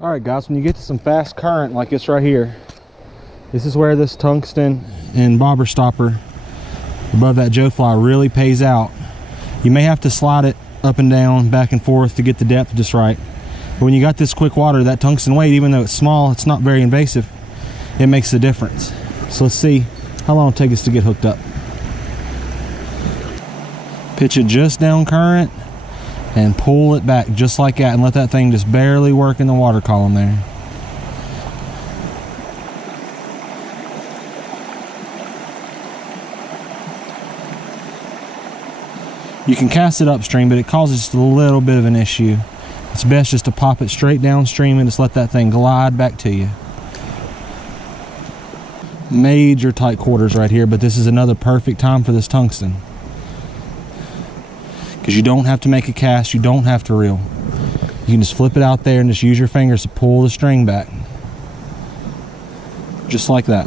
All right, guys, when you get to some fast current like this right here, this is where this tungsten and bobber stopper above that Joe fly really pays out. You may have to slide it up and down, back and forth to get the depth just right. But when you got this quick water, that tungsten weight, even though it's small, it's not very invasive, it makes a difference. So let's see how long it'll take us to get hooked up. Pitch it just down current and pull it back just like that, and let that thing just barely work in the water column there. You can cast it upstream, but it causes just a little bit of an issue. It's best just to pop it straight downstream and just let that thing glide back to you. Major tight quarters right here, but this is another perfect time for this tungsten. Because you don't have to make a cast, you don't have to reel. You can just flip it out there and just use your fingers to pull the string back. Just like that.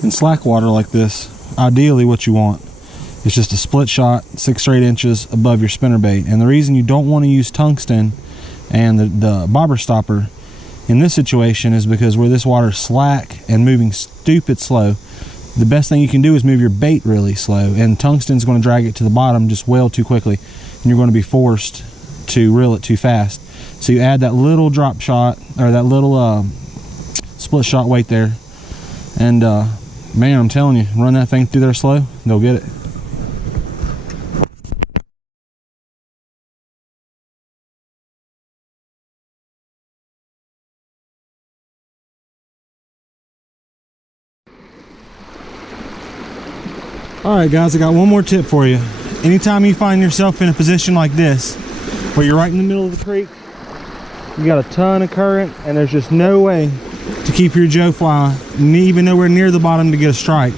In slack water like this, ideally what you want is just a split shot 6 straight inches above your spinnerbait. And the reason you don't want to use tungsten and the bobber stopper in this situation is because where this water is slack and moving stupid slow, the best thing you can do is move your bait really slow, and tungsten's going to drag it to the bottom just well too quickly, and you're going to be forced to reel it too fast. So you add that little drop shot, or that little split shot weight there, and man, I'm telling you, run that thing through there slow, they'll get it. Alright guys, I got one more tip for you. Anytime you find yourself in a position like this, where you're right in the middle of the creek, you got a ton of current, and there's just no way to keep your Joe fly even nowhere near the bottom to get a strike.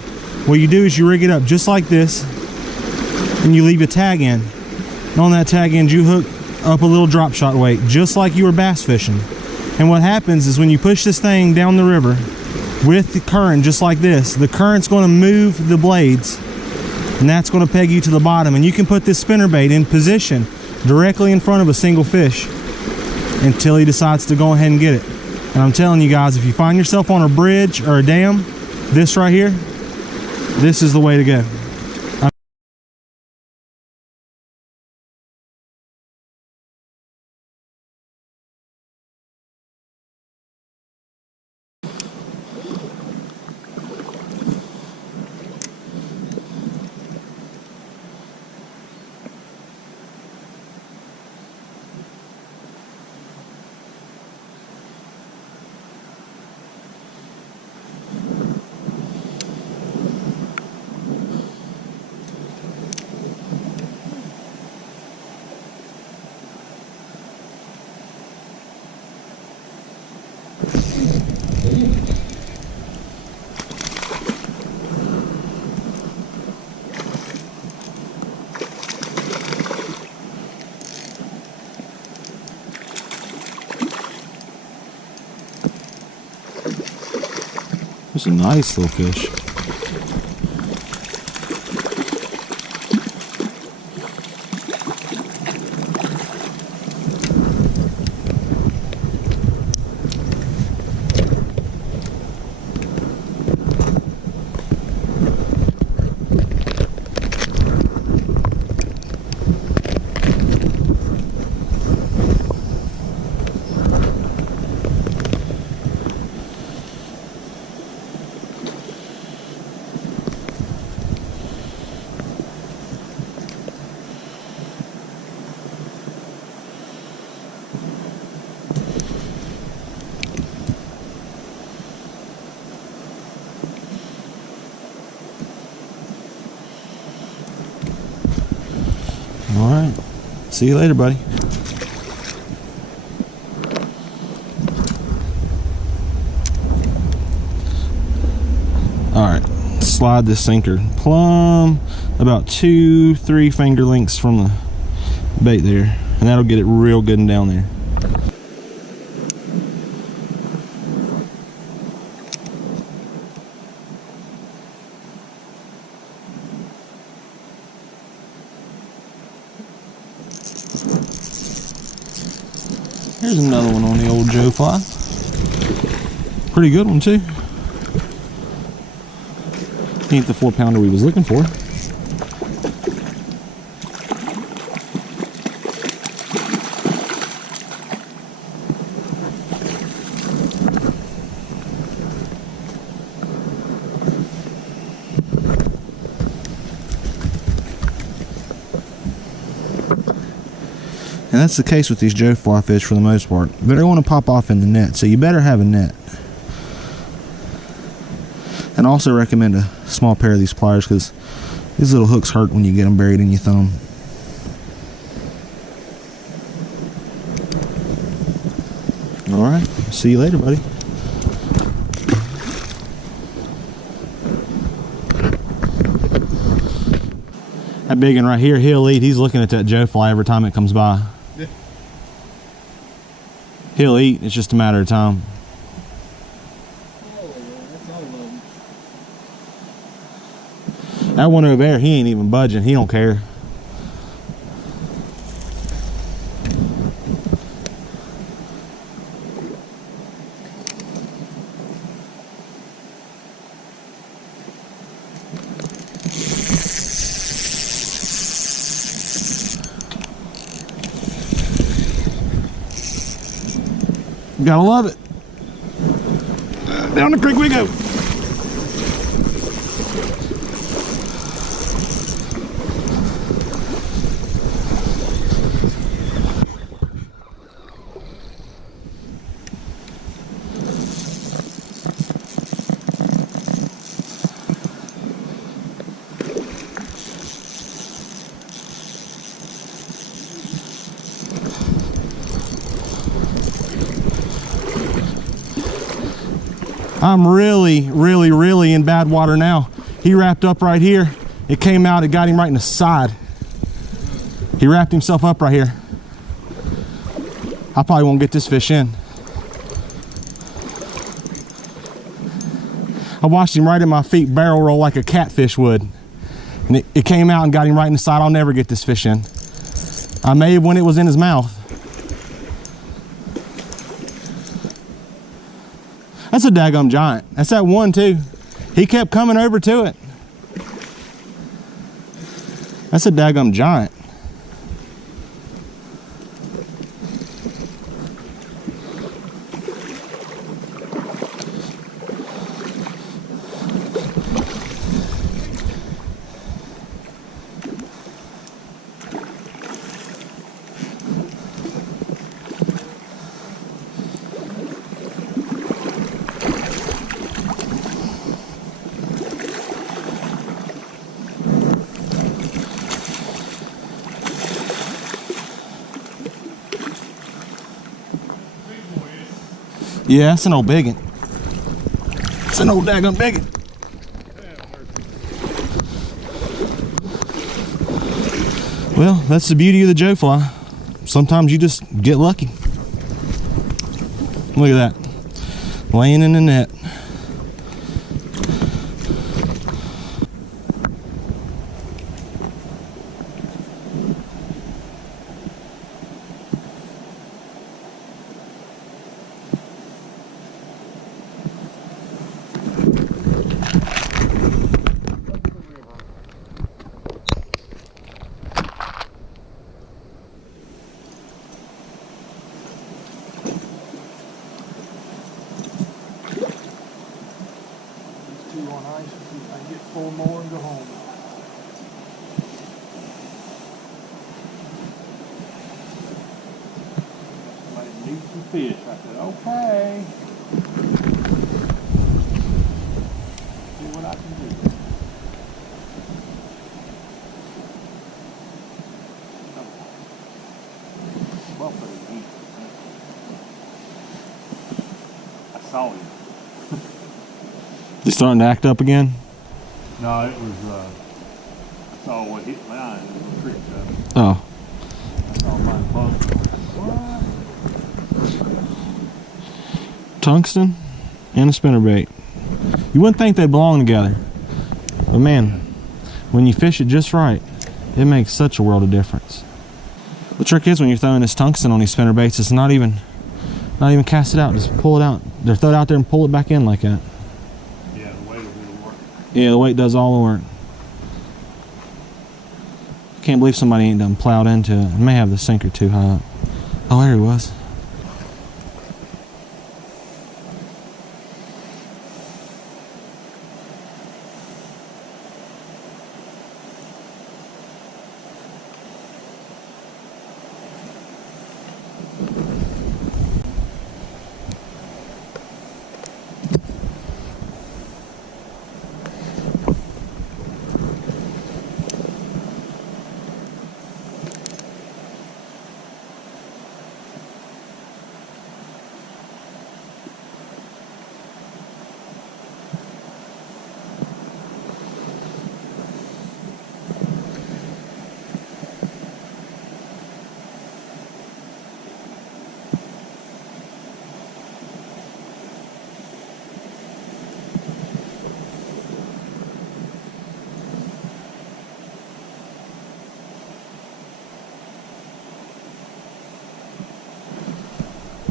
What you do is you rig it up just like this, and you leave a tag in. And on that tag end, you hook up a little drop shot weight, just like you were bass fishing. And what happens is when you push this thing down the river with the current just like this, the current's going to move the blades, and that's going to peg you to the bottom. And you can put this spinnerbait in position directly in front of a single fish until he decides to go ahead and get it. And I'm telling you guys, if you find yourself on a bridge or a dam, this right here, this is the way to go. It's a nice little fish. All right. See you later, buddy. slide this sinker plumb about 2-3 finger lengths from the bait there, and that'll get it real good and down there. Here's another one on the old Joe fly. Pretty good one too. Ain't the 4-pounder we was looking for. And that's the case with these Joe fly fish for the most part. But they want to pop off in the net, so you better have a net. And I also recommend a small pair of these pliers because these little hooks hurt when you get them buried in your thumb. Alright, see you later, buddy. That big one right here, he'll eat. He's looking at that Joe fly every time it comes by. Yeah. He'll eat, it's just a matter of time. That one over there, he ain't even budging. He don't care. You gotta love it. Down the creek we go. I'm really in bad water now. He wrapped up right here. It came out, it got him right in the side. He wrapped himself up right here. I probably won't get this fish in. I watched him right at my feet barrel roll like a catfish would. And it came out and got him right in the side. I'll never get this fish in. I may have when it was in his mouth. That's a daggum giant. That's that one too. He kept coming over to it. That's a daggum giant. Yeah, that's an old biggin. It's an old daggum biggin. Well, that's the beauty of the Joe fly. Sometimes you just get lucky. Look at that. Laying in the net. On ice and see if I can get 4 more and go home. Somebody needs some fish. I said, okay. See what I can do. Well, pretty neat. I saw him. He's starting to act up again? No, it was, saw what hit mine, it was a creek trout. Oh. I saw mine close. What? Tungsten and a spinnerbait. You wouldn't think they belong together, but man, when you fish it just right, it makes such a world of difference. The trick is when you're throwing this tungsten on these spinnerbaits, it's not even cast it out, just pull it out. They're throw it out there and pull it back in like that. Yeah, the weight will do the work. Yeah, the weight does all the work. Can't believe somebody ain't done plowed into it. It may have the sinker too high up. Oh, there he was.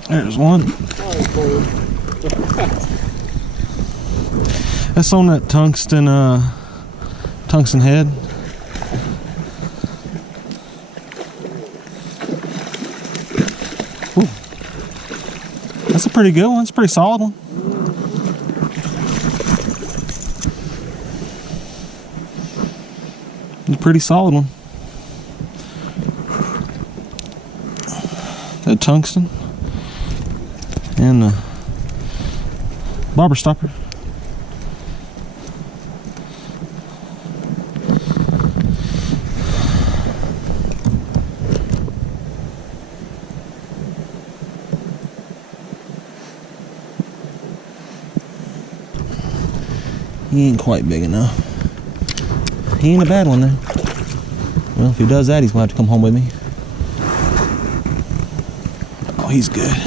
There's one. That's on that tungsten head. Ooh. That's a pretty good one. It's a pretty solid one. It's a pretty solid one. That tungsten. And the bobber stopper. He ain't quite big enough. He ain't a bad one though. Well, if he does that, he's gonna have to come home with me. Oh, he's good.